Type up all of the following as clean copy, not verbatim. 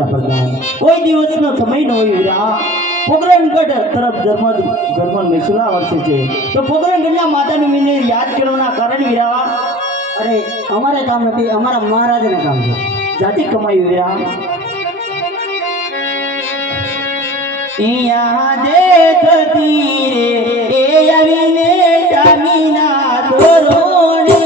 મોટા પ્રધાન કોઈ દિવસનો સમય ન હોય વીરા પોકરણગઢ તરફ ધર્મન મહેસુલા વર્ષે છે તો પોકરણગઢના માતાનું મને યાદ કરવાના કારણ વીરા અરે અમારે કામ નથી, અમારા મહારાજને કામ છે. જાતિ કમાઈ વીરા યાદે થતી રે એ આવીને જામીના ધોરણે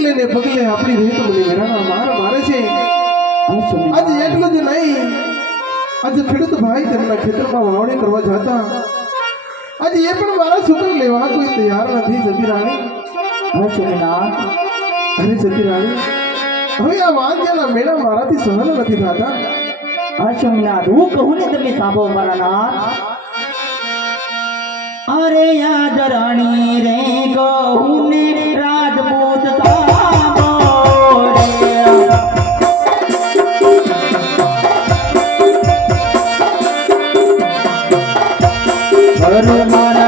ડગલે ને પગલે આપણી રીત મને વેરાના માર મારે છે. હા સ્વામી. આજે એટલું જ નહીં, આજે ખેડૂત ભાઈ તેમના ખેતરમાં વાવણી કરવા જતા આજે એ પણ મારા છોકરા લેવા કોઈ તૈયાર નથી. સતી રાણી, હા સ્વામિનાથ. અરે સતી રાણી, હવે આ વાંક્યાના મેળા મારાથી સહન નથી થતા. હા સ્વામિનાથ, હું કહું ને તમે સાંભળો મારા નાથ. અરે યાદ રાણી રે કહું ને રાજપૂત સાંભળો રે. અરે મારા